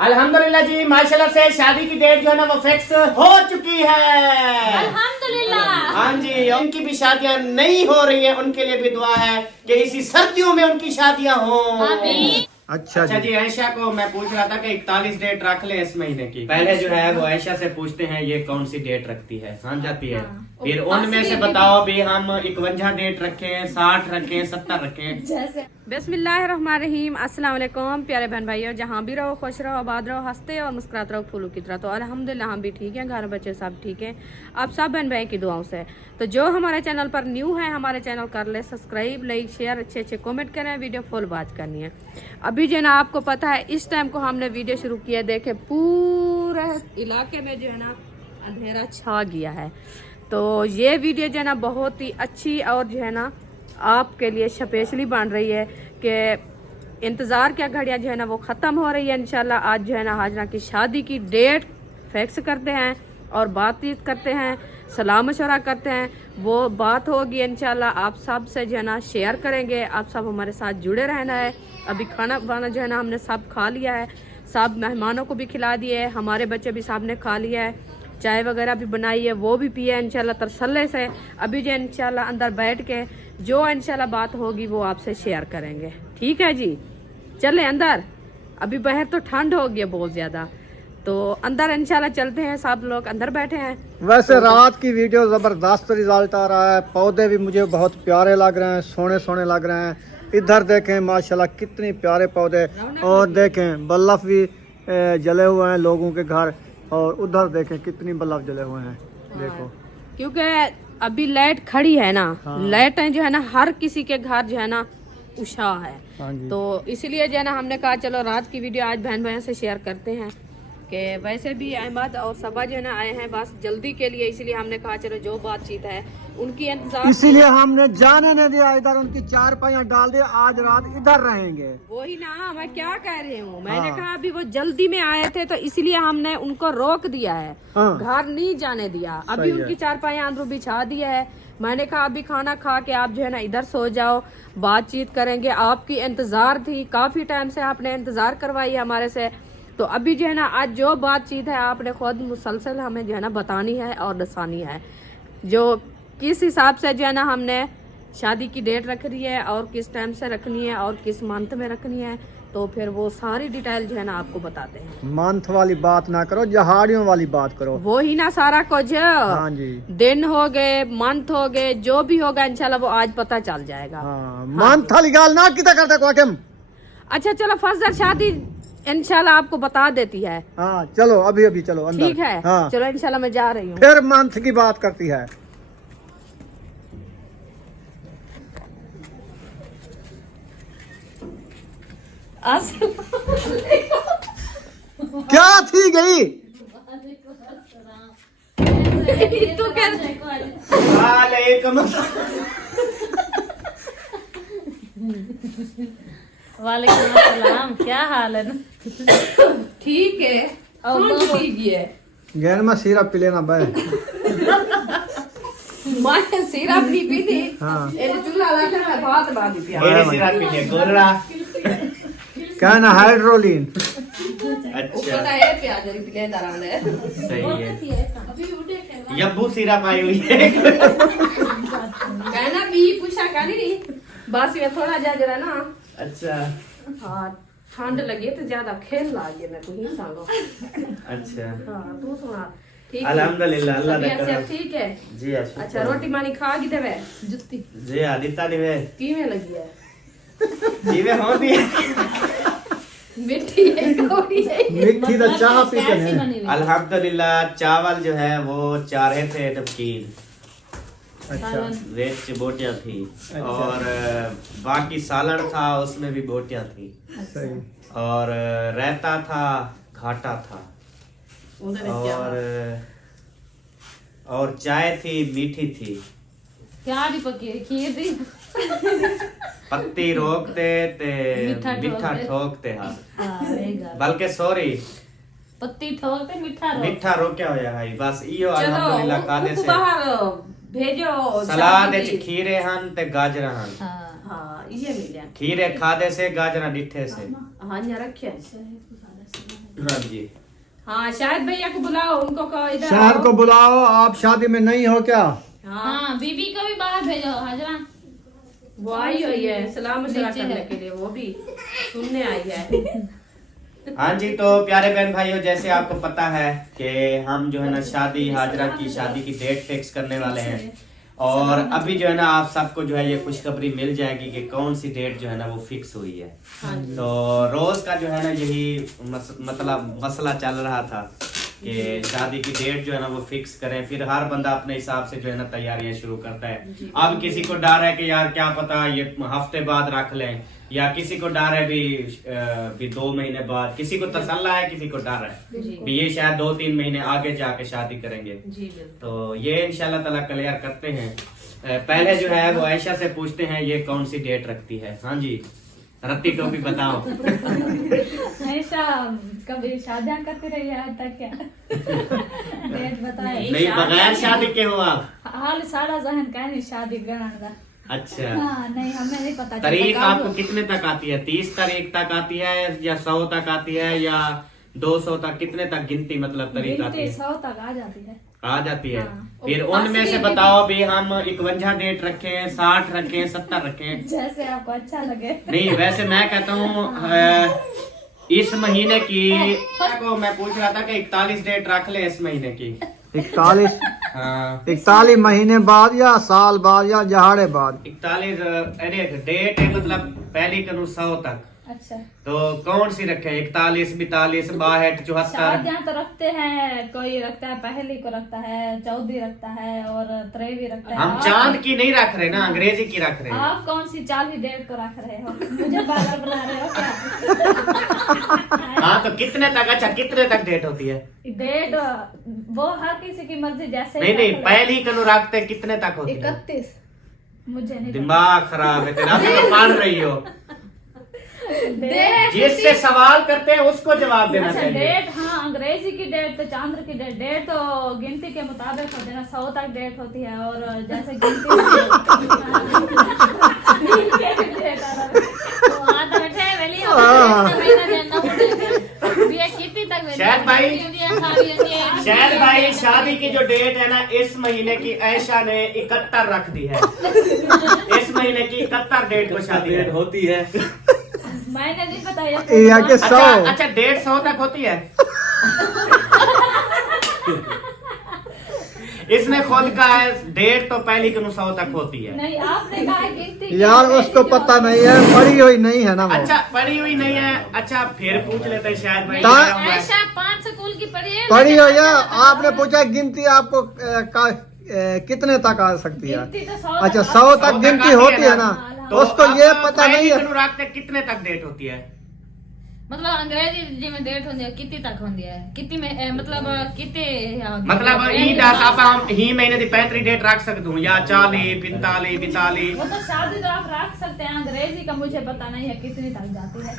अल्हम्दुलिल्लाह जी, माशाल्लाह से शादी की डेट जो है ना वो फिक्स हो चुकी है। अल्हम्दुलिल्लाह। हाँ जी, उनकी भी शादियां नहीं हो रही है, उनके लिए भी दुआ है कि इसी सर्दियों में उनकी शादियां हों। अच्छा जी, आयशा को मैं पूछ रहा था कि 41 डेट रख ले इस महीने की। पहले जो है वो आयशा से पूछते हैं ये कौन सी डेट रखती है, समझ जाती है। फिर उनमें से बताओ भी हम 51 डेट रखें, 60 रखें, 70 रखें। बिस्मिल्लाहिर्रहमानिर्रहीम। अस्सलाम वालेकुम प्यारे बहन भाइयों, जहाँ भी रहो खुश रहो, आबाद रहो, हंसते और मुस्कुराते रहो फूलों की तरह। तो अल्हम्दुलिल्लाह हम भी ठीक हैं, घर बच्चे सब ठीक हैं, आप सब बहन भाई की दुआओं से। तो जो हमारे चैनल पर न्यू है, हमारे चैनल कर ले सब्सक्राइब, लाइक, शेयर, अच्छे अच्छे कमेंट करें, वीडियो फुल वॉच करनी है। अभी जो है ना आपको पता है इस टाइम को हमने वीडियो शुरू किया, देखे पूरे इलाके में जो है ना अंधेरा छा गया है। तो ये वीडियो जो है ना बहुत ही अच्छी और जो है ना आपके लिए स्पेशली बन रही है कि इंतज़ार क्या घड़ियाँ जो है ना वो ख़त्म हो रही है। इंशाल्लाह आज जो है ना हाजरा की शादी की डेट फिक्स करते हैं और बातचीत करते हैं, सलाह मशवरा करते हैं। वो बात होगी इंशाल्लाह आप सब से जो है ना शेयर करेंगे। आप सब हमारे साथ जुड़े रहना है। अभी खाना वाना जो है ना हमने सब खा लिया है, सब मेहमानों को भी खिला दिए है, हमारे बच्चे भी सब ने खा लिया है, चाय वगैरह भी बनाई है वो भी पिए इंशाल्लाह तसल्ले से। अभी जो इंशाल्लाह अंदर बैठ के जो इंशाल्लाह बात होगी वो आपसे शेयर करेंगे, ठीक है जी। चले अंदर, अभी बाहर तो ठंड हो गई है बहुत ज्यादा, तो अंदर इंशाल्लाह चलते हैं, सब लोग अंदर बैठे हैं। वैसे रात की वीडियो जबरदस्त रिजल्ट आ रहा है, पौधे भी मुझे बहुत प्यारे लग रहे हैं, सोने सोने लग रहे हैं। इधर देखें माशाल्लाह कितने प्यारे पौधे, और देखें बल्ब भी जले हुए हैं लोगों के घर, और उधर देखें कितनी बल्ब जले हुए हैं। देखो क्योंकि अभी लाइट खड़ी है ना, हाँ। लाइटें जो है ना हर किसी के घर जो है ना उषा है। हाँ जी। तो इसलिए जो है ना हमने कहा चलो रात की वीडियो आज बहन भाइयों से शेयर करते हैं कि वैसे भी अहमद और सबा जो है ना आए हैं बस जल्दी के लिए, इसलिए हमने कहा चलो जो बातचीत है उनकी इंतजार, इसीलिए हमने जाने नहीं दिया इधर, उनकी चार पाइयां डाल दिए, आज रात इधर रहेंगे। वही ना मैं क्या कह रही हूँ, मैंने हाँ। कहा अभी वो जल्दी में आए थे तो इसलिए हमने उनको रोक दिया है, हाँ। घर नहीं जाने दिया। अभी सही है। उनकी चारपाई अंदर बिछा दिया है। मैंने कहा अभी खाना खा के आप जो है ना इधर सो जाओ, बातचीत करेंगे। आपकी इंतजार थी, काफी टाइम से आपने इंतजार करवाई है हमारे से। तो अभी जो है ना आज जो बातचीत है आपने खुद मुसलसल हमें जो है ना बतानी है और दसानी है, जो किस हिसाब से जो है ना हमने शादी की डेट रख रही है और किस टाइम से रखनी है और किस मंथ में रखनी है। तो फिर वो सारी डिटेल जो है ना आपको बताते हैं। मंथ वाली बात ना करो, जहाड़ियों वाली बात करो। वो ही ना सारा कुछ, हाँ जी। दिन हो गए, मंथ हो गए, जो भी होगा इंशाल्लाह वो आज पता चल जाएगा। हाँ, मंथ वाली गाल ना कितना करता क्वाकम। अच्छा चलो फजर शादी इंशाल्लाह आपको बता देती है। हाँ चलो अभी अभी चलो अंदर। ठीक है हाँ। चलो इंशाल्लाह मैं जा रही हूँ। फिर मंथ की बात करती है। क्या थी गई? तू क्या वालेकुम वालेकुम अस्सलाम, क्या हाल है? ठीक है ठीक है। गैर में सीरा पी लेना भाई। मैं सिरप नहीं पी थी। हाँ। ये चूल्हा लगा मैं भात बांधी पिया। मेरे सिरा पी ले गोरा। क्या ना हाइड्रोलिन। अच्छा पता है प्याज री पिले दराने। सही है। यब्बू सिरा पाई हुई है। कहना भी पूछा क्या नहीं, बस ये थोड़ा जा जरा ना। अच्छा हाँ ठंड लगी तो ज्यादा खेल लागे मैं तो ही सांगो। अच्छा हाँ तू सुना ठीक है? अल्हम्दुलिल्लाह अल्लाह दा तबीयत करम। सब ठीक है? जी अच्छा रोटी पानी खा की देवे जुत्ती जी आदिता निवे किवें लगी है? जीवे होती है। मिठी है कौड़ी है? मिट्टी तो चाह पीते कैसी हैं। बनी हुई? अल्हम्दुलिल्लाह चावल जो है वो चारे थे तबकीर, अच्छा वेज बोटियां थी, अच्छा। और बाकी सालन था उसमें भी बोटियां थी, सही। और रायता था, घाटा था, और चाय थी, मीठी थी, क्या दी पकी खीर दी? पत्ती रोकते ते मिठा मिठा ठोकते। ठोकते हाँ, हाँ वही गल। बल्कि सॉरी पत्ती ठोक ते मिठा रो। मिठा रोक्या होया है बस इयो चलो अल्हम्दुलिल्लाह कादे उनको से बाहर भेजो सलाद शादी च की। खीरे हन ते गाजर हन, हाँ हाँ ये मिल जाए। खीरे खादे से गाजर डिठे से। हाँ यहाँ रखे हाँ जी। हाँ शायद भैया को बुलाओ, उनको कहो इधर शहर आओ। को बुलाओ, आप शादी में नहीं हो क्या? हाँ बीबी को भी बाहर भेजो हाजरा। वो आई हुई है सलाम मशवरा नीचे करने है। के लिए, वो भी सुनने आई है। हाँ जी, तो प्यारे बहन भाइयों, जैसे आपको पता है कि हम जो है ना शादी, हाजरा की शादी की डेट फिक्स करने वाले हैं। और अभी जो है ना आप सबको जो है ये खुशखबरी मिल जाएगी कि कौन सी डेट जो है ना वो फिक्स हुई है। तो रोज का जो है ना यही मतलब मसला चल रहा था कि शादी की डेट जो है ना वो फिक्स करें। फिर हर बंदा अपने हिसाब से जो है ना तैयारियां शुरू करता है। अब किसी को डर है कि यार क्या पता ये हफ्ते बाद रख लें, या किसी को डर है भी 2 महीने बाद, किसी को तसल्ला है, किसी को डर है भी ये शायद 2-3 महीने आगे जाके शादी करेंगे। जी बिल्कुल। तो ये इंशाल्लाह ताला क्लियर करते हैं। पहले जो है वो आयशा से पूछते हैं ये कौन सी डेट रखती है। हाँ जी, रत्ती को भी बताओ। ऐसा कभी शादियां करती रही है आज तक क्या? डेट बताए नहीं, बगैर शादी के हो आप? हाल सारा जहन का नहीं शादी करने का। अच्छा, हाँ नहीं, हमें नहीं पता चलता तारीख कब। आपको कितने तक आती है? 30 तारीख तक आती है या 100 तक आती है या 200 तक? कितने तक गिनती मतलब तारीख आती गिनती है? 100 तक आ जाती है। आ जाती है। हाँ। फिर उनमें से बताओ भी हम 51 डेट रखें, 60 रखें, 70 रखें? जैसे आपको अच्छा लगे। नहीं, वैसे मैं कहता हूँ इस महीने की को मैं पूछ रहा था कि 41 डेट रख ले इस महीने की। 41 हाँ, 41 महीने बाद या साल बाद या जहाड़े बाद? 41 अरे डेट है मतलब पहली करूँ 100 तक। अच्छा, तो कौन सी रखे? 41, 42, 62, 74? शादियां तो रखते हैं, कोई रखता है पहली को रखता है, 14 रखता है और 13 रखता है। हम आप- चांद की नहीं रख रहे ना, अंग्रेजी की रख रहे हैं। आप कौन सी 40 डेट को रख रहे हो? मुझे पागल बना रहे हो क्या? हाँ, तो कितने तक? अच्छा, कितने तक डेट होती है? डेट वो हर किसी की मर्जी जैसे नहीं नहीं, पहली कनु रखते कितने तक होती है? 31। मुझे नहीं दिमाग खराब है तेरा, अभी तो पढ़ रही हो। डेट जिससे सवाल करते हैं उसको जवाब देना अच्छा, चाहिए। डेट हाँ अंग्रेजी की डेट तो चांद्र की डेट तो गिनती के मुताबिक होती है ना, 100 तक डेट होती है। और जैसे गिनती डेट अलग। तो आधा बैठे वेली हो महीना जानना पड़ेगा। ये कितनी तक वेली? शायद भाई- खाली होती है। शायद भाई शादी की जो डेट है ना इस महीने की आयशा ने 71 रख दी है। इस महीने की 71 डेट को शादी है। होती है। मैंने नहीं बताया। या कि 100? अच्छा 150 तक होती है। इसने खुद कहा है डेट तो पहली कनु 100 तक होती है। नहीं, आपने कहा गिनती की यार डेट उसको की पता होती नहीं है, पढ़ी हुई नहीं है ना वो। अच्छा, पढ़ी हुई नहीं है। अच्छा, फिर पूछ लेते हैं शायद भाई। ता- मेरा हुआ है। ऐसा 5 स्कूल की पढ़ी है। पढ़ी हुई है। आपने पूछा गिनती आपको कितने तक आ सकती है? गिनती तो 100 अच्छा, तक 100 100 तक तक गिनती आती है होती है ना। ना, तो उसको अब ये पता पहली नहीं है। कनु रखते कितने तक डेट होती है? मतलब अंग्रेजी जी में डेट होती है कितनी तक होती है? कितनी में मतलब कितने मतलब ई 10 आप हम ही महीने की 35 डेट रख सकते हूँ या 40, 45, 42? वो तो शादी तो आप रख सकते हैं, अंग्रेजी का मुझे पता नहीं है कितनी तक जाती है।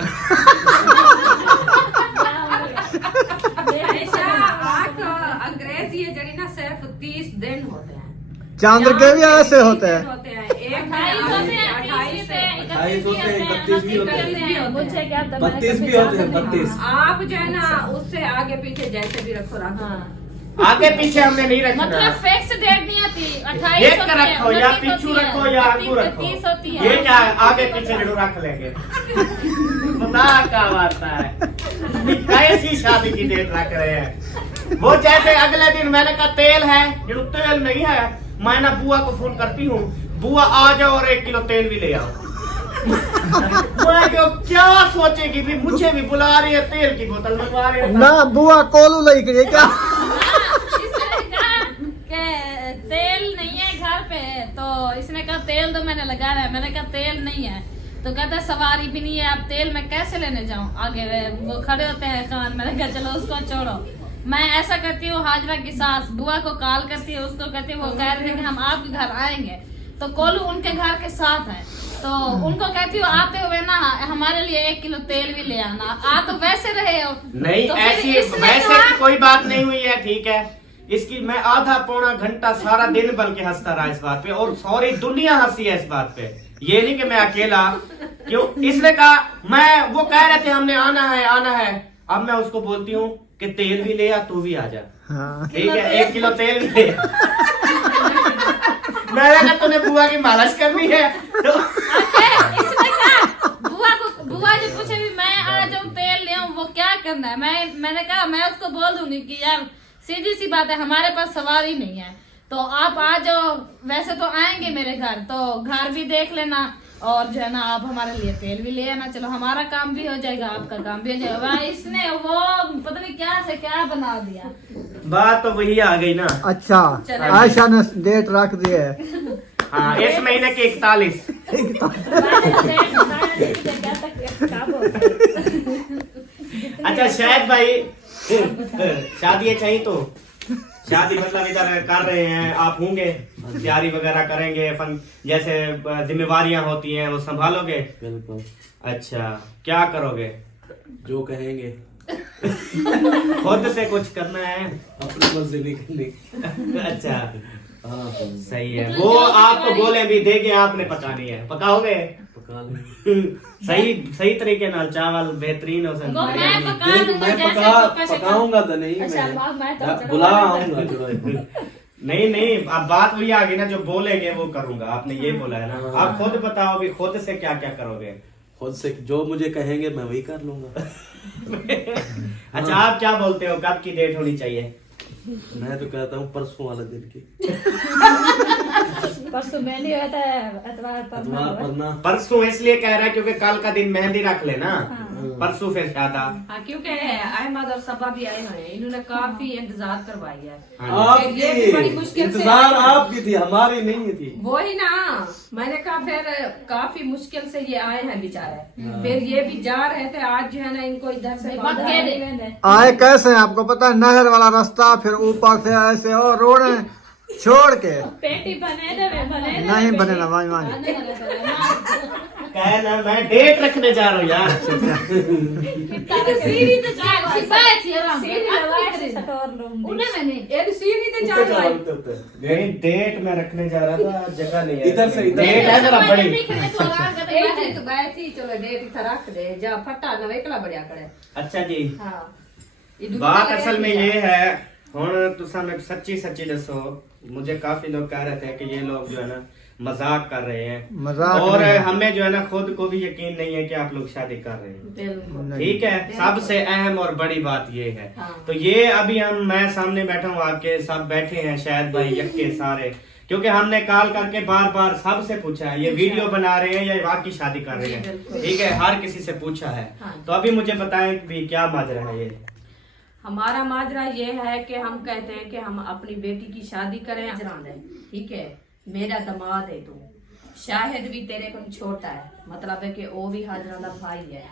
ऐसा आठ अंग्रेजी है जड़ी ना सिर्फ 30 दिन होते हैं। चांद्र के भी ऐसे होते हैं। होते हैं। एक 28 होते हैं, 28 30 है। 28 होते हैं, 31 भी होते हैं। मुझे क्या पता, मैंने 32 कभी भी होते हैं, जाना नहीं। 32। आप जो है ना उससे आगे पीछे जैसे भी रखो रखो। आगे पीछे हमने नहीं रखना। मतलब फिक्स डेट नहीं आती। 28 देख होती कर है, रखो या 29 पीछू होती है, रखो या आगू 32, रखो। 30 होती है। ये क्या है? आगे पीछे जरूर रख लेंगे। पता क्या बात है? कैसी शादी की डेट रख रहे हैं? वो जैसे अगले दिन मैंने कहा तेल है, जो तेल नहीं है, मैं ना बुआ को फोन करती हूँ, बुआ आ जाओ और 1 किलो तेल भी ले आओ। मैं क्या सोचेगी भी, मुझे भी बुला रही है, तेल की बोतल मंगवा रही है। ना बुआ कोलू लई के क्या? इसने कहा कि तेल नहीं है घर पे, तो इसने कहा तेल तो मैंने लगाया है। मैंने कहा तेल नहीं है, तो कहता है सवारी भी नहीं है, अब तेल मैं कैसे लेने जाऊं? आगे वो खड़े होते हैं खान। मैंने कहा चलो उसको छोड़ो। मैं ऐसा करती हूँ, हाजरा की सास बुआ को कॉल करती है, उसको कहती है, वो कह रहे थे कि हम आपके घर आएंगे, तो कोलू उनके घर के साथ है, तो उनको कहती हूँ आते हुए ना हमारे लिए 1 किलो तेल भी ले आना। आ तो वैसे रहे हो। नहीं, तो फिर ऐसी इसने वैसे कहा- की कोई बात नहीं हुई है, ठीक है। इसकी मैं आधा पौना घंटा सारा दिन बल्कि हंसता रहा इस बात पे, और सारी दुनिया हंसी है इस बात पे। ये नहीं कि मैं अकेला। क्यों? इसने कहा मैं, वो कह रहे थे हमने आना है आना है, अब मैं उसको बोलती हूँ कि तेल भी ले आ, तू भी आ जा। हाँ ठीक है, 1 किलो तेल भी ले आ। मैंने कहा तूने बुआ की मालिश करनी है तो इसने कहा बुआ जो पूछे भी मैं आ जाऊँ तेल ले आऊँ, वो क्या करना है। मैंने कहा मैं उसको बोल दूंगी कि यार सीधी सी बात है, हमारे पास सवारी नहीं है, तो आप आ जाओ। वैसे तो आएंगे मेरे घर, तो घर भी देख लेना और जो है ना आप हमारे लिए तेल भी ले आना। चलो हमारा काम भी हो जाएगा, आपका काम भी हो जाएगा। वहाँ इसने वो पता नहीं क्या से क्या बना दिया। बात तो वही आ गई ना। अच्छा, आयशा ने डेट रख दी है। हाँ, इस महीने की 41। अच्छा शायद भाई शादी चाहिए तो शादी मतलब इधर कर रहे हैं, आप होंगे तैयारी वगैरह करेंगे, जैसे जिम्मेवारियां होती हैं वो संभालोगे? बिल्कुल। अच्छा, क्या करोगे? जो कहेंगे। खुद से कुछ करना है? अपनी मर्जी नहीं करनी। अच्छा हाँ सही है। वो आपको बोले भी देंगे, आपने पकानी है, पकाओगे? पका लेंगे। सही तरीके नाल चावल बेहतरीन हो वो मैं बिरयानी। पका देख, दूंगा मैं जैसे पकाऊंगा तो नहीं, अच्छा, अब मैं तो मैं बुला आऊंगा जो। नहीं, अब बात वही आ गई ना, जो बोलेंगे वो करूंगा। आपने ये बोला है ना, हाँ। आप खुद बताओ भी खुद से क्या क्या करोगे? खुद से जो मुझे कहेंगे मैं वही कर लूंगा। अच्छा, आप क्या बोलते हो, कब की डेट होनी चाहिए? मैं तो कहता हूँ परसों वाला दिन की। परसों मेहंदी होता है, एतवार पढ़ना। परसों इसलिए कह रहा है क्योंकि कल का दिन मेहंदी रख लेना, परसों फिर शादा। हाँ, क्योंकि अहमद और सबा भी आए हुए हैं, इन्होंने काफी इंतजार करवाई है। आपकी ये भी बड़ी मुश्किल से इंतजार आए हैं। आपकी थी, हमारी नहीं थी। वही ना, मैंने कहा फिर काफी मुश्किल से ये आए हैं बेचारे, फिर ये भी जा रहे थे। आज जो है ना इनको इधर से बांधा है। आए कैसे हैं आपको पता है? नहर वाला रास्ता, फिर ऊपर से ऐसे और रोड है छोड़ के पेटी बने नहीं बने ना भाई भाई। कहे ना मैं डेट रखने जा रहा हूँ यार। सीढ़ी तो चल बैठ आराम नहीं, डेट में रखने जा रहा था, जगह नहीं है। इधर से इधर। डेट है जरा बड़ी। चलो डेट इधर रख दे, जा फटा न वेकला बढ़िया करे। अच्छा जी, हाँ बात असल में ये है, हुण तुसा मैं सच्ची दसो, मुझे काफी लोग कह रहे थे कि ये लोग जो है ना मजाक कर रहे हैं, मजाक और नहीं। हमें जो है ना खुद को भी यकीन नहीं है कि आप लोग शादी कर रहे हैं। बिल्कुल। ठीक है, सबसे अहम और बड़ी बात ये है। हाँ। तो ये अभी मैं सामने बैठा हूँ, आपके सब बैठे हैं, शायद भाई यक्के सारे, क्योंकि हमने कॉल करके बार सबसे पूछा है ये वीडियो बना रहे हैं या वाकई शादी कर रहे हैं। ठीक है, हर किसी से पूछा है। हाँ। तो अभी मुझे बताएं भी क्या माजरा है ये? हमारा माजरा ये है कि हम कहते हैं कि हम अपनी बेटी की शादी करें। ठीक है, मेरा दामाद है तू, शाहिद भी तेरे को छोटा है, मतलब है कि वो भी हाजरा दा भाई है,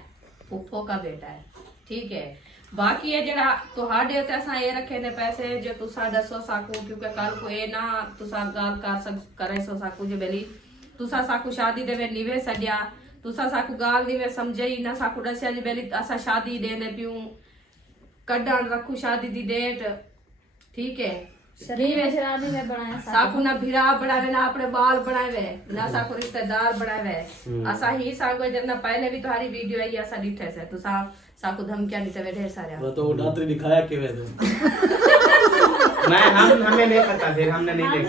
फुफो का बेटा है। ठीक है, बाकी है जरा तुहाडे ते असा ये रखे ने पैसे जो तुसा दसो साकू, क्योंकि कल को ये ना तुसा गाल करे सो साकू जो बेली तुसा साकू शादी दे में निवे सजा, तुसा साकू गाल निवे समझई ना साकू दसिया जी बेली असा शादी देने पियूं कड्डण रखू शादी दी डेट। ठीक है, साकू ना भिरा बढ़ावे ना अपने बाल बढ़ावे ना साकू रिश्तेदार बढ़ावे। असा ही सागो जब ना पहले भी तुम्हारी वीडियो आई असा डिठे से तो साकू धमकियां दी तवे ढेर सारे। वो तो डांत्री दिखाया के वे हमें नहीं पता, फिर हमने नहीं देखी।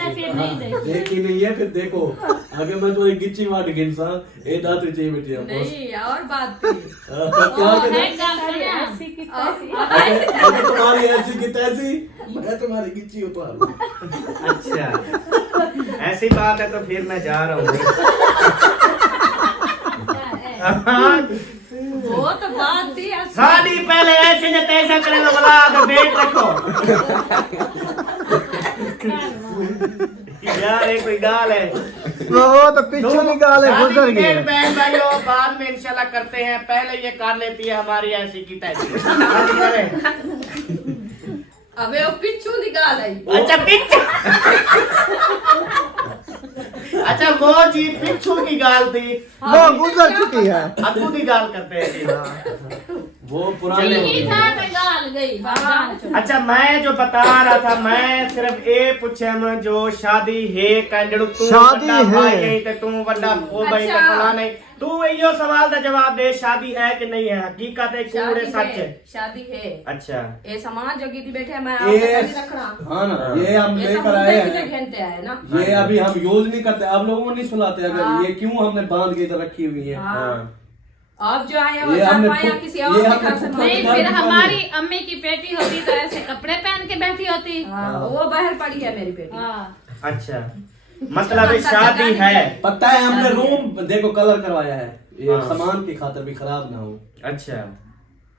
देखी नहीं है, फिर देखो आगे मैं तो एक गिच्ची मार के इंसान ए डांत्री चाहिए बेटी हमको। नहीं, और बात थी क्या अगर तुम्हारी ऐसी की तैसी, मैं तुम्हारी गिच्ची उतार। अच्छा, ऐसी बात है तो फिर मैं जा रहा हूँ। वो तो बात थी शादी पहले ऐसे न तैसा करेगा, बोला तो डेट रखो। यार एक कोई गाल है, वो तो पीछे निकाले शादी गुजर की गए। डेट बहन भाइयों बाद में इंशाल्लाह करते हैं, पहले ये कर लेती है हमारी ऐसी की तैसी। शादी करें। अबे वो पिच्छू निकाल आई। अच्छा पिच्छू, अच्छा वो चीज पिच्छू की गाल थी, वो गुजर चुकी है। अबू की गाल करते हैं जी। वो पुराने हो यही गए। था तो गाल गई जान छोड़। अच्छा मैं जो बता रहा था, मैं सिर्फ ये पूछे मैं जो शादी है कैंडल तू शादी बड़ा है। भाई नहीं तो तू बड़ा वो भाई अच्छा। तो फला नहीं, तू यो सवाल का जवाब दे, शादी है कि नहीं है, हकीकत है कूड़े सच है। शादी है। अच्छा ये समाज जो की बैठे हैं, मैं ये- आपको नहीं रख रहा। हाँ ना, ये हम ये तो लेकर आए मुद्दे हैं। की घंटे आए ना। ये अभी हम यूज नहीं करते, आप लोगों को नहीं सुनाते हाँ। अगर ये क्यों हमने बांध के इधर रखी हुई है। हाँ। अब जो आया वो ये चार हमने पाया खुद- किसी ये और के हमने घर से खुद- मांग नहीं लिया। फिर हमारी अम्मी की बेटी होती तो ऐसे कपड़े पहन के बैठी होती। हाँ, वो बाहर पड़ी है मेरी बेटी। हाँ अच्छा मतलब ये शादी है। पता है हमने रूम देखो कलर करवाया है, ये हाँ। सामान की खातर भी खराब ना हो। अच्छा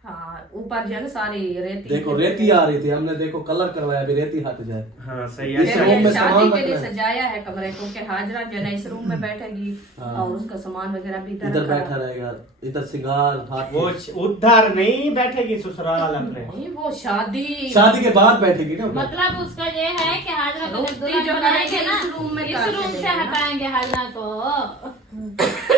हाँ, ऊपर जो है ना सारी रेती। देखो रेती आ रही थी, हमने देखो कलर करवाया, अभी रेती हट जाए। हाँ सही इस है। फिर रूम ये में शादी सामान के लिए रखना है। सजाया है कमरे को कि हाजरा जो है ना इस रूम में बैठेगी हाँ। और उसका सामान वगैरह भी इधर इधर रखा बैठा है। रहेगा, इधर सिंगार हाथ वो उधर नहीं बैठेगी ससुराल अपने। नहीं वो शादी शादी के बाद बैठेगी ना। मतलब उसका ये है कि हाजरा को जब रोटी दुल्हन जो बनाएंगे करेंगे ना इस रूम में इस करके रूम से देंगे ना। हटाएंगे हाजरा को।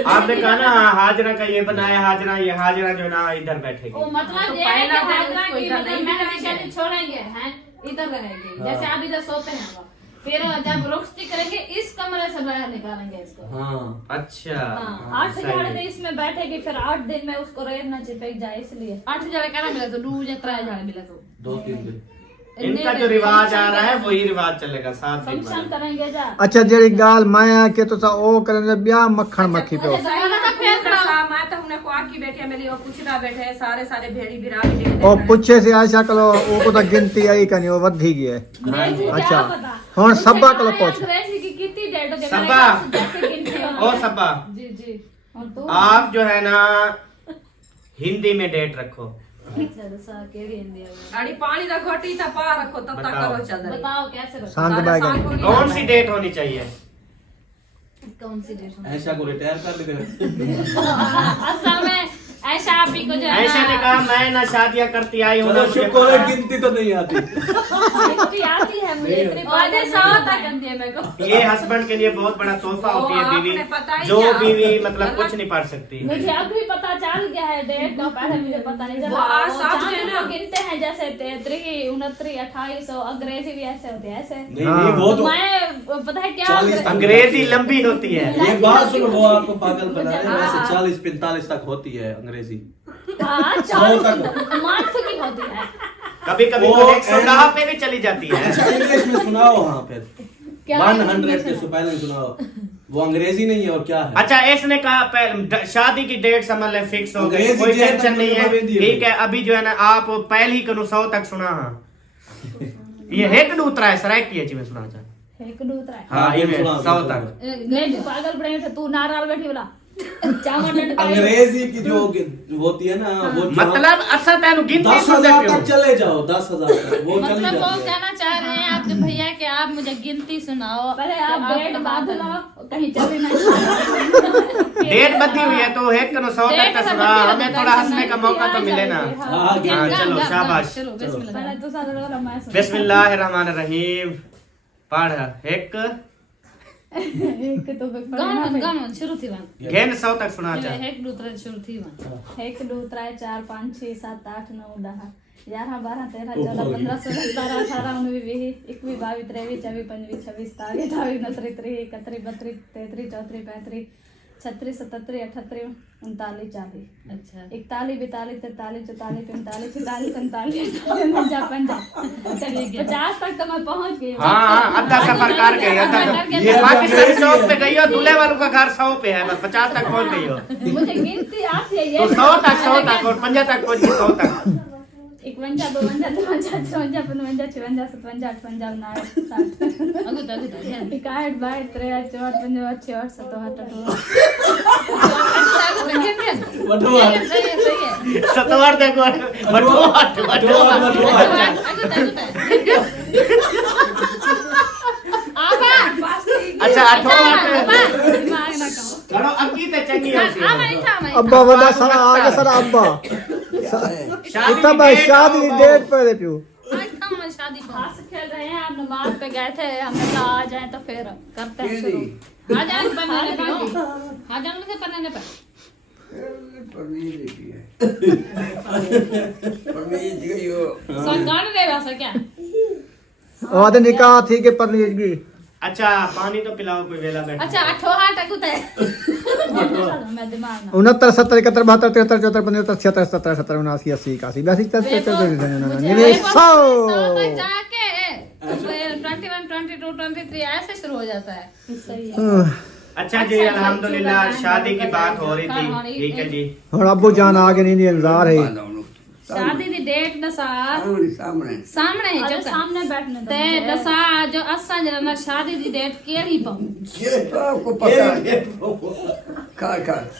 आपने कहा ना हाजरा का ये बनाया, हाजरा ये हाजरा जो ना इधर बैठेगी। वो मतलब तो ये है कि पहला दिन हाजरा उसको की इधर मतलब नहीं मेहंदी बिठाएंगे। शादी छोड़ेंगे हैं इधर रहेंगे, जैसे आप इधर सोते हैं वो। फिर जब रुखसती करेंगे इस कमरे से बाहर निकालेंगे इसको। हाँ अच्छा हाँ, 8 सही हजार है। दिन इसमें बैठेगी, फिर 8 दिन में उसको रेत न चिपक जाए इसलिए। 8 जड़े कहना मिला तो 2 या 3 जड़े मिला तो 2-3 दिन। इनका जो रिवाज आ रहा है वही रिवाज चलेगा 7 दिन फंक्शन बाद। करेंगे जा। अच्छा जेड़ी गाल मैं के तो ओ करेंगे ब्याह मक्खन मक्खी पे मैं तो हमने कुआर की बैठे मेरी वो पूछना बैठे सारे सारे भेड़ी बिरा भी दे ओ पूछे से आशा कलो वो को तो गिनती आई कनी वो वधी गई है। मुझे अच्छा क्या पता। हुन सबा कलो पूछ अंग्रेजी की कितनी डेट होती है? सबा। जैसे गिनते हो। ओ सबा जी जी। और तू? आप जो है ना हिंदी में डेट रखो। अच्छा दसा केड़ी हिंदी है? गाड़ी पानी का घोटी था पा रखो तब तक बताओ। करो चल रही। बताओ कैसे रखो? शांत बैगन कौन सी डेट होनी चाहिए? कौन सी डेट? ऐसा को रिटायर कर देते। असल में ऐसा आप ही को जो है ऐसे ने ना कहा मैं ना शादियां करती आई हूँ ना चलो मुझे शुक्र है पता। गिनती तो नहीं आती। गिनती आती है मुझे इतनी आधे बात साल नहीं तक पता। गंदी है मेरे को। ये हस्बैंड के लिए बहुत बड़ा तोहफा ओ, होती है बीवी, आपने पता ही जो क्या? बीवी मतलब कुछ नहीं पढ़ सकती। मुझे अभी पता चल गया है डेट का, पहले मुझे पता नहीं वो आज वो साथ चांद हाँ। में ना। को गिनते हैं जैसे 33, 29, 28, अंग्रेजी भी ऐसे होते हैं ऐसे। नहीं नहीं वो तो मैं पता है क्या 40 अंग्रेजी लंबी होती है। ये बात सुनो, वो आपको पागल बना रहे हैं। वैसे 40-45 तक होती है अंग्रेजी। हाँ, 40 मार्च की होती है। कभी कभी वो तो 110 पे भी चली जाती है। अच्छा इंग्लिश में सुनाओ वहाँ पे क्या 100 के स्पेलिंग सुनाओ। वो अंग्रेजी नहीं है और क्या है? अच्छा इसने कहा शादी की डेट समझ ले फिक्स हो गई, अंग्रेजी कोई डेट टेंशन तक नहीं है। मुझे बता दीजिए। ठीक है अभी जो है ना आप पहले ही कनु 100 तक सुना। हाँ ये हेक दूतरा है सराय की है मैं सुना चाह। एक दूसरा है। हाँ ये सुना, 100 सुना। तक। नहीं पागल बने थे तू नाराल बैठी वाला चावल डंड का अंग्रेजी की जो होती है ना वो मतलब असल तेन गिनती 10,000 तक चले जाओ, 10,000 तक वो चली मतलब वो जाती है। कहना चाह रहे हैं आपके भैया कि आप मुझे गिनती सुनाओ। पहले आप कि बेड बता बांध दो। लो कहीं चली नहीं। डेट बद्धी हुई है तो हेक कनु 100 तक डेट का तो सुना, बद्धी हमें होती थोड़ा है, हंसने का मौका तो मिले ना। हाँ, हाँ गिन- चलो गा- शाबाश। चलो बिस्मिल्लाह। पहले तू साथ रो मैं सुन। बिस्मिल्लाहिर्रहमानिर्रहीम। पढ़ हेक एक तो गान गान शुरू थी वन। घेन 100 तक सुना चाह। एक दूसरे शुरू थी वन। 1 2 3 4 5 6 7 8 9 10 11 12 13 14 15 16 17 18 19 20 21 22 23 24 25 26 27 28 29 30 31 32 33 34 35 36 37 38 39 40 अच्छा 41 42 43 44 45 46 47 50 तक तो मैं पहुंच गई। हाँ हाँ आधा सफर कर गई आधा ये पाकिस्तानी चौक पे गई हो, दूल्हे वालों का घर 100 पे है, बस 50 तक पहुंच गई हो। मुझे गिनती आती है तो ये 100 तक और 50 तक पहुंच गई 100 तक। 51 52 53 54 55 56 57 58 59 60 अगुत अगुत ध्यान। 61 62 63 54 55 56 57 बटुआ सही है सही है। सतवार देखो बटुआट बटुआ बटुआ अगुत अच्छा 8 दिमाग ना कहो। करो अक्की ते चंगी होसी आ नहीं था मैं। अब्बा वदा सारा आगे सारा अब्बा शादी इतना की भाई डेट शादी की आओ। डेट पे पियो आज था मैं शादी को। हंस खेल रहे हैं, आप नमाज पे गए थे, हमने कहा आ जाए तो फिर करते हैं शुरू। आ जाए बनाने पे। आ जाने से बनाने पे। सब गाने दे वैसा क्या और निकाह थी के परनीज की अच्छा पानी तो पिलाओ कोई वेला बैठा अच्छा अठोहा टकुते मैं दिमाग ना 69 70 71 72 73 74 75 76 77 77 79 80 81 82 83 सौ 100 तक जाके 21 22 23 ऐसे शुरू हो जाता है सही है अच्छा जी अल्हम्दुलिल्लाह शादी की बात हो रही थी ठीक है जी और अब्बू जान आगे नहीं इंतजार है शादी दी डेट दसा सामने है अरे जो सामने बैठने दो ते दसा जो असा जरा शादी दी डेट केड़ी पाऊं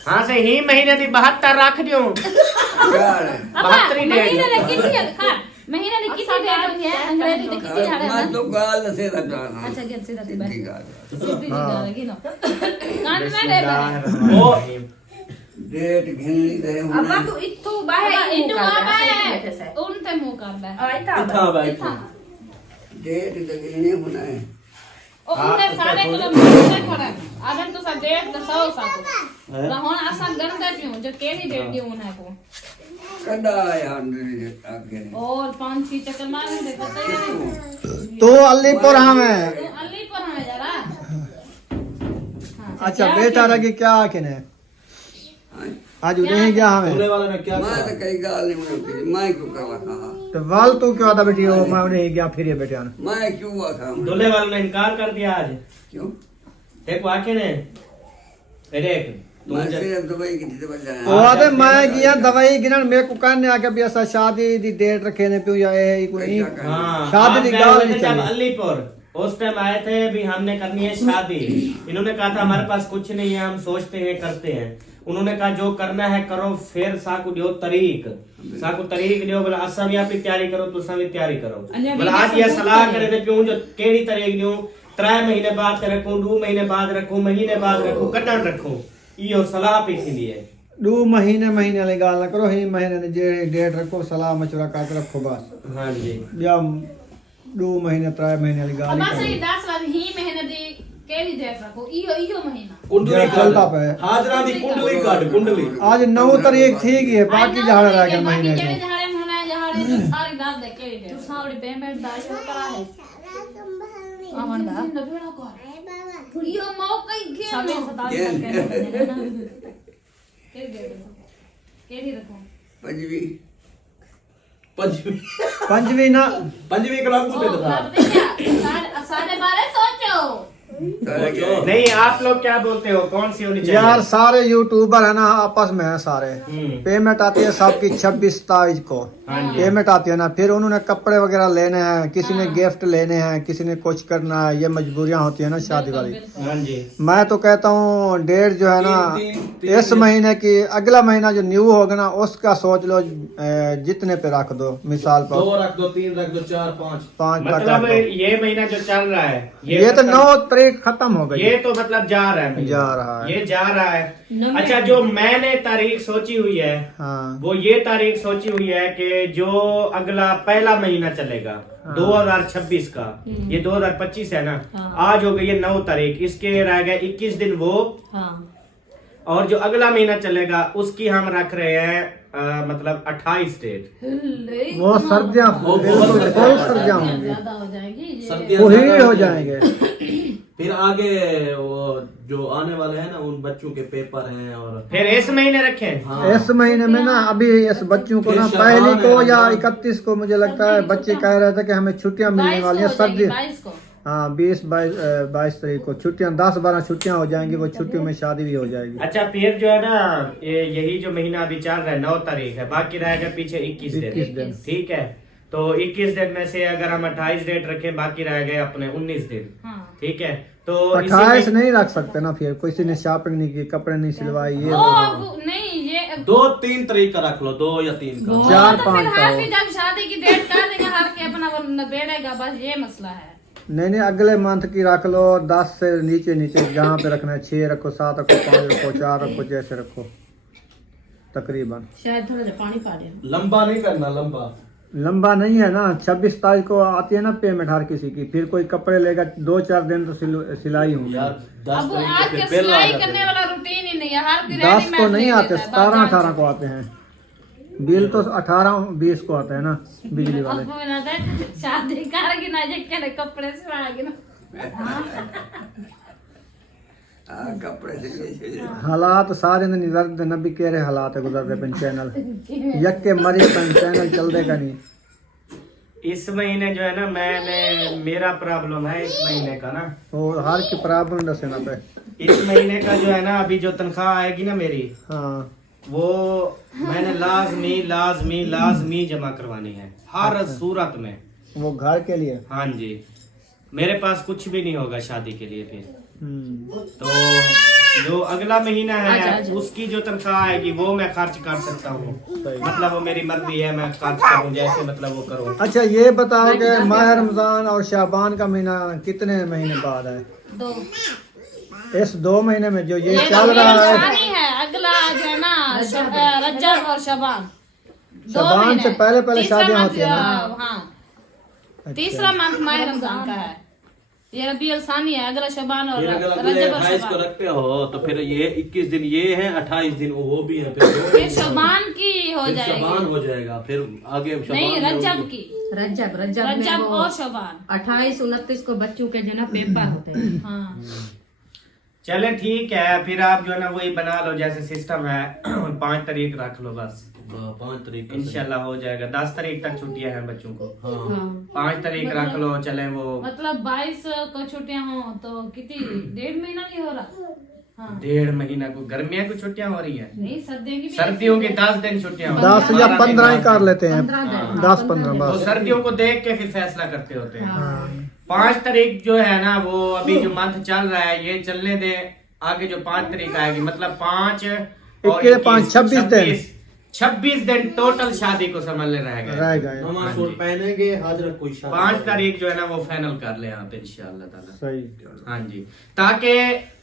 हाँ से ही महीने दी 72 रख दियो 72 महीने डेट ने कितनी खा महीने ने कितनी डेट होती है अंग्रेजी में कितनी झाड़े ना अच्छा गेट सीधा सी बात सीधी जी गाल की नो कान में ले बने डेट घिनली दे अब्बा तू इत्थू बाहर इन्नु आवा है उन ते मुंह कर बे इतना बैठ डेट तो घिने होना है ओ उन्हें सारे को मुंह खड़ा अगर तो सा डेट दसाओ सा को रहन असा गंदा क्यों जो केड़ी डेट दी उन्हें को कदा यार आगे और 5-6 चक्कर मारने दे पता ही नहीं तो अलीपुर हमें तो अली पर हमें जरा अच्छा बेटा रखी क्या आखिर है आज नहीं गया हमें दूल्हे वाले ने क्या मैं कहा? तो कई गाल नहीं मुझे मैं क्यों करवा कहा तो वाल तू क्यों आता बेटी हो मैं नहीं गया फिर ये बेटे आना मैं क्यों हुआ था दूल्हे वालों ने इनकार कर दिया आज क्यों देखो आके ने देख तू मैं जब सिर्फ दुबई की थी बजा वो आते मैं गया दवाई गिनन मेरे को कहने आके भी ऐसा शादी दी डेट रखे ने पियो या ये कोई हाँ शादी आप दी गए गाल हुए थे नहीं जब चली अलीपुर उस टाइम आए थे भी हमने करनी है शादी इन्होंने कहा था हमारे पास कुछ नहीं है हम सोचते हैं करते हैं उन्होंने कहा जो करना है करो फिर साकू दियो तरीक साकू तरीक दियो बोला असम या भी तैयारी करो तुसा भी तैयारी करो बोला आज ये सलाह करे थे क्यों जो केड़ी तरीक दियो 3 महीने बाद रखूं 2 महीने बाद रखूं महीने बाद रखूं कटन रखूं यो सलाह पे थी लिए 2 महीने वाली गाल ना करो ही महीने ने जे डेट रखो सलाह मशवरा काट रखो बस हाँ जी या 2 महीने 3 महीने वाली गाल अब ही सही करो 10 वाली ही महीने दी केड़ी डेट रखो इयो महीना कुंडली जरा चलता पे हाजरा दी कुंडली काट कुंडली आज 9 तारीख थी है बाकी झाड़ रह गया महीने केड़ी से झाड़े होना है झाड़े सारी डाल दे केड़ी डेट तू सावड़ी पेमेंट दाश करा है अमन दा इयो मौका ही खेल सावड़ी नो 27 करके ना केड़ी डेट केड़ी रखो पंजवी पंजवी ना पंजवी का लागू दे था साढ़े 12 सोचो नहीं आप लोग क्या बोलते हो कौन सी होनी चाहिए यार सारे यूट्यूबर है ना आपस में है सारे पेमेंट आती है सबकी 26 तारीख को पेमेंट आती है ना फिर उन्होंने कपड़े वगैरह लेने हैं किसी ने गिफ्ट लेने हैं किसी ने कुछ करना है ये मजबूरियां होती है ना शादी वाली हाँ जी मैं तो कहता हूँ डेट जो है ना इस महीने की अगला महीना जो न्यू होगा ना उसका सोच लो जितने पे रख दो मिसाल पर 2 रख दो 3 रख दो 4 5 5 तक मतलब रख दो ये महीना जो चल रहा है ये तो 9 तारीख खत्म हो गई ये तो मतलब जा रहा है जा रहा है ये जा रहा है अच्छा जो मैंने तारीख सोची हुई है हाँ वो ये तारीख सोची हुई है कि जो अगला पहला महीना चलेगा 2026 का ये 2025 है ना आज हो गई है 9 तारीख इसके रह गए 21 दिन वो और जो अगला महीना चलेगा उसकी हम रख रहे हैं मतलब 28 डेट वो सर्दियाँ बिल्कुल फुल सर्दियाँ होंगी ज्यादा हो जाएगी सर्दियां वही ज्यादा हो जाएंगे फिर आगे वो जो आने वाले हैं ना उन बच्चों के पेपर हैं और फिर इस महीने रखें हाँ इस महीने में ना अभी इस बच्चों को ना फिर पहली शाबान को है, या रमजान। 31 को मुझे लगता है बच्चे कह रहे थे कि हमें छुट्टियां मिलने वाली हैं सर्दी 22 को हाँ 22 तारीख को छुट्टियां 10-12 छुट्टियां हो जाएंगी वो छुट्टियों में शादी भी हो जाएगी अच्छा फिर जो है ना यही जो महीना अभी चल रहा है 9 तारीख है बाकी रहेगा पीछे 21 21 दिन। ठीक है तो 21 दिन में से अगर हम 28 डेट रखें बाकी रह गए अपने 19 दिन ठीक है तो 28 नहीं रख सकते ना फिर किसी ने शॉपिंग नहीं की कपड़े नहीं सिलवाए ये नहीं ये 2-3 तारीख का रख लो 2 या 3 का 4-5 का हो। फिर जब शादी की डेट कर देंगे हर के अपना वो नबेड़ेगा बस ये मसला है नहीं अगले मंथ की रख लो 10 से नीचे जहाँ पे रखना है 6 रखो 7 रखो 5 रखो 4 रखो जैसे रखो तकरीबन शायद थोड़ा सा पानी पा दिया लंबा नहीं करना लंबा नहीं है ना 26 तारीख को आती है ना पेमेंट हर किसी की फिर कोई कपड़े लेगा 2-4 दिन तो सिलाई होंगी यार 10 अब तारीख आज के के फिर बिल आ सिलाई जाते करने हैं। वाला रूटीन ही नहीं है, हर भी 10 रेडीमेड को नहीं दे आते, देता है, 17-18 को आते हैं। बिल तो 18-20 को आता है ना बिजली वाले। अब बोला था, शादी करेगी ना जे कपड़े सिलाएगी ना। हाँ कपड़े से हालात सारे ने निजर नबी कह रहे हालात है गुजर रहे पेन चैनल यक के मरी पेन चैनल चल देगा नहीं। इस महीने जो है ना मेरा प्रॉब्लम है इस महीने का ना, और हर की प्रॉब्लम दसे ना पे। इस महीने का जो है ना अभी जो तनख्वाह आएगी ना मेरी, हाँ वो मैंने लाजमी जमा करवानी है हर सूरत में। वो घर के लिए। हाँ जी, मेरे पास कुछ भी नहीं होगा शादी के लिए फिर। तो जो अगला महीना है उसकी जो तनख्वाह आएगी वो मैं खर्च कर सकता हूँ, मतलब वो मेरी मर्जी है, मैं खर्च करूँ जैसे मतलब वो करूँ। अच्छा ये बताओ कि माह रमजान और शाबान का महीना कितने महीने बाद है? 2 इस 2 महीने में जो ये ये चल रहा है, शादी है, अगला जो है ना रजब और शबान, 2 शबान महीने। से पहले तीसरा शादियां month, होती है ना? हाँ, तीसरा मंथ माह रमजान का है, ये रबीउल सानी है, अगला शबान और फिर अगर रजब अगले और 28 को शबान। रखते हो तो फिर ये 21 दिन ये है, 28 दिन वो भी है, फिर फिर शबान की हो फिर जाएगी, शबान हो जाएगा, फिर आगे शबान नहीं में रजब होगी। की, रजब रजब और शबान। 28-29 को बच्चों के जो ना पेपर होते हैं। हाँ चले ठीक है, फिर आप जो है ना वही बना लो जैसे सिस्टम है 5 तारीख रख लो बस, 5 तारीख को इंशाल्लाह हो जाएगा। 10 तारीख तक छुट्टियां हैं बच्चों को, हाँ 5 तारीख रख लो। चले वो मतलब 22 को छुट्टियां हो तो कितनी 1.5 महीना नहीं हो रहा। हाँ 1.5 महीना को गर्मियों की छुट्टियां हो रही है, नहीं सर्दियों की भी सर्दियों की 10 दिन छुट्टियां हो 10 या 15 ही कर लेते हैं, 10-15 तो बस। सर्दियों को देख के फिर फैसला करते होते हैं। 5 तारीख जो है ना वो अभी जो मंथ चल रहा है ये चलने दे, आगे जो 5 तारीख आएगी मतलब 5 और 5 26 दिन 26 दिन टोटल शादी को संभालने रहेगा। रह गए। नमाज सूट पहनेंगे, हाजरत कोई शादी 5 तारीख जो है ना वो फाइनल कर ले आप इंशाल्लाह ताला। सही। हाँ जी, ताकि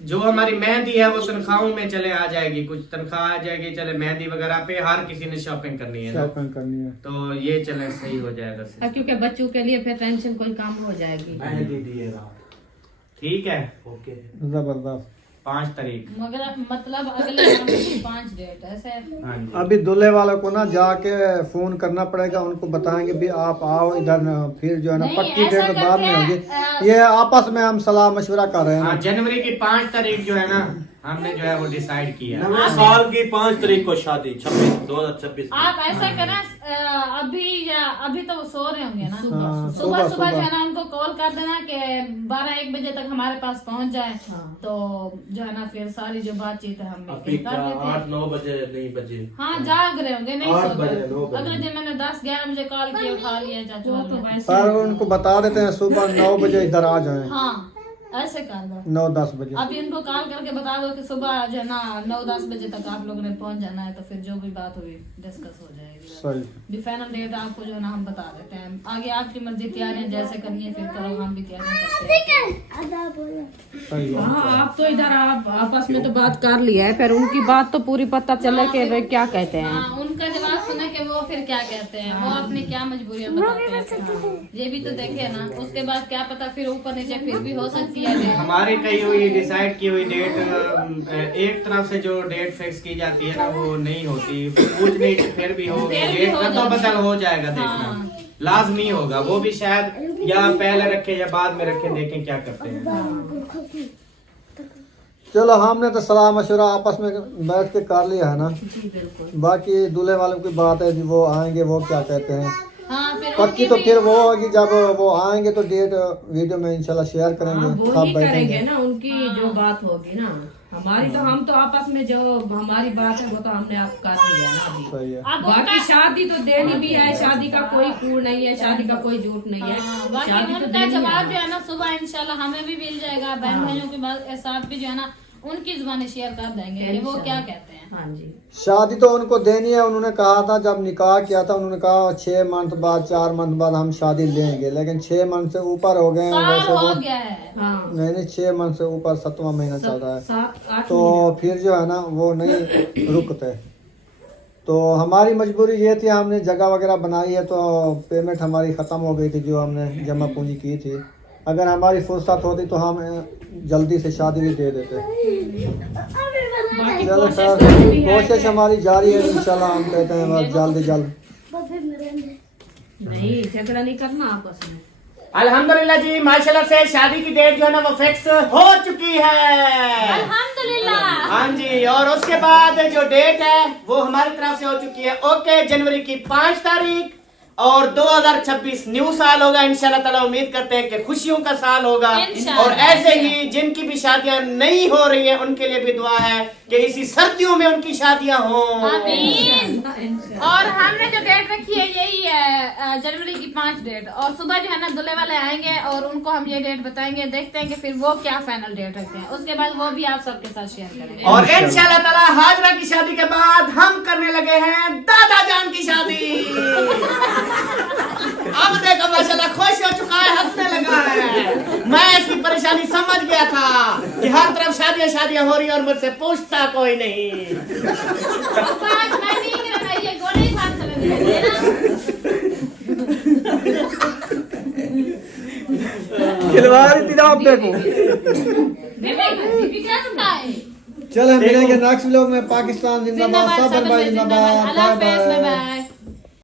जो हमारी मेहंदी है वो तनख्वाहों में चले आ जाएगी, कुछ तनख्वाह आ जाएगी, चले मेहंदी वगैरह पे हर किसी ने शॉपिंग करनी है ना, शॉपिंग करनी है। तो ये चले सही हो जाएगा। क्योंकि बच्चों के लिए फिर टेंशन कोई काम हो जाएगी। मेहंदी दिए ठीक है, ओके। जबरदस्त। 5 तारीख। मगर मतलब अगले मंथ की 5 डेट ऐसे। हाँ जी, अभी दूल्हे वालों को ना जाके फोन करना पड़ेगा, उनको बताएंगे भी आप आओ इधर न, फिर जो है ना नहीं, पक्की ऐसा डेट बाद में करके, होगी। ये आपस में हम सलाह मशवरा कर रहे हैं हाँ ना। जनवरी की 5 तारीख जो है ना हमने जो है वो डिसाइड किया। नवे साल की 5 तारीख को शादी 2026 आप ऐसा करें अभी तो वो सो रहे होंगे ना, हाँ, सुबह सुबह। जो है ना उनको कॉल कर देना कि 12-1 बजे तक हमारे पास पहुंच जाए, तो जो है ना फिर सारी जो बातचीत है हम अभी मिलकर कर देते हैं। 8-9 बजे नहीं बजे। हाँ जाग रहे होंगे, नहीं 8 सो बजे, रहे। 9 बजे। अगले दिन मैंने 10-11 बजे कॉल किया, उठा लिया चाचू ने। पर उनको बता देते हैं सुबह 9 बजे इधर आ जाएं, हाँ ऐसे कर दो। 9-10 बजे। अभी इनको कॉल करके बता दो कि सुबह जो है ना 9-10 बजे तक आप लोगों ने पहुंच जाना है, तो फिर जो भी बात हुई डिस्कस हो जाएगी। सही। भी फाइनल डेट आपको जो है ना हम बता देते हैं, आगे आपकी मर्जी, तैयारियां जैसे करनी है फिर करो, हम भी तैयारियां करते हैं। सही है। हाँ आप तो इधर आप आपस में तो बात कर लिया है, फिर उनकी बात तो पूरी पता चले कि वे क्या कहते हैं। हाँ उनका जवाब सुने कि वो फिर क्या कहते हैं, वो अपनी क्या मजबूरियां बताते हैं, ये भी तो देखे ना। उसके बाद क्या पता फिर ऊपर नीचे फिर भी हो सकती है। हमारी कही हुई डिसाइड की हुई डेट एक तरफ से जो डेट फिक्स की जाती है ना वो नहीं होती, कुछ नहीं फिर भी होगी, फिर भी डेट हो का तो जाती बदल है। हो जाएगा, देखना लाजमी होगा। वो भी शायद या पहले रखे या बाद में रखे, देखें क्या करते हैं। चलो हमने तो सलाह मशवरा आपस में बैठ के कर लिया है ना। बाकी दूल्हे वालों की बात है, वो आएंगे वो क्या कहते हैं। हाँ फिर पक्की तो फिर वो होगी जब वो आएंगे तो डेट वीडियो में इंशाल्लाह शेयर करेंगे, वो सब ही करेंगे बैठेंगे। ना, उनकी जो बात होगी ना। हमारी तो हम तो आपस में जो हमारी बात है वो तो हमने आप कर लिया ना अभी। सही है। अब बाकी शादी तो देनी भी है, शादी का कोई कूड़ नहीं है, शादी का कोई झूठ नहीं है, बाकी शादी तो उनका देनी जवाब है। जो है ना सुबह इंशाल्लाह हमें भी मिल जाएगा, बहन भाइयों के बाद साथ भी जो है ना उनकी जुबानी शेयर कर देंगे कि वो क्या कहते हैं। हाँ जी शादी तो उनको देनी है। उन्होंने कहा था जब निकाह किया था, उन्होंने कहा 6 मंथ बाद 4 मंथ बाद हम शादी लेंगे, लेकिन 6 मंथ से ऊपर हो गए हैं। साल वैसे हो वो गया है। हाँ नहीं 6 मंथ से ऊपर 7वां महीना चल रहा है, 7-8 तो फिर जो है ना वो नहीं रुकते। तो हमारी मजबूरी ये थी, हमने जगह वगैरह बनाई है, तो पेमेंट हमारी ख़त्म हो गई थी जो हमने जमा पूंजी की थी, अगर हमारी फुर्सत होती तो हम जल्दी से शादी भी दे देते। बाकी चलो कोशिश खैर, करनी है। कोशिश हमारी जारी है, इंशाल्लाह हम कहते हैं बस जल्द जल्द। नहीं झगड़ा नहीं करना आपस में। अल्हम्दुलिल्लाह जी, माशाल्लाह से शादी की डेट जो है ना वो फिक्स हो चुकी है। अल्हम्दुलिल्लाह। हाँ जी, और उसके बाद जो डेट है वो हमारी तरफ से हो चुकी है ओके, जनवरी की 5 तारीख, और 2026 न्यू साल होगा इंशाल्लाह ताला। उम्मीद करते हैं कि खुशियों का साल होगा। इंशाल्लाह। और ऐसे ही जिनकी भी शादियां नहीं हो रही हैं उनके लिए भी दुआ है कि इसी सर्दियों में उनकी शादियां हों। आमीन। और हमने जो डेट रखी है यही है जनवरी की 5 डेट, और सुबह जो है ना दूल्हे वाले आएंगे और उनको हम ये डेट बताएंगे, देखते हैं कि फिर वो क्या फाइनल डेट रखते हैं, उसके बाद वो भी आप सबके साथ शेयर करेंगे। और इंशाल्लाह ताला हाजरा की शादी के बाद हम करने लगे हैं दादा जान की शादी। अब देखो माशाल्लाह खुश हो चुका है, हंसने लगा है। मैं इसकी परेशानी समझ गया था कि हर तरफ शादियां शादियां हो रही हैं और मुझसे पूछता कोई नहीं। बात मैं नहीं कर रहा, ये गोली बात समझ रहे ना। खिलवाड़ी थी आप देखो। बीबी क्या चुका है? चले मिलेंगे नेक्स्ट व्लॉग में। पाकिस्तान जिंदाबाद, सब भाई जिंदाबाद। अल्लाह हाफिज़, बाय बाय।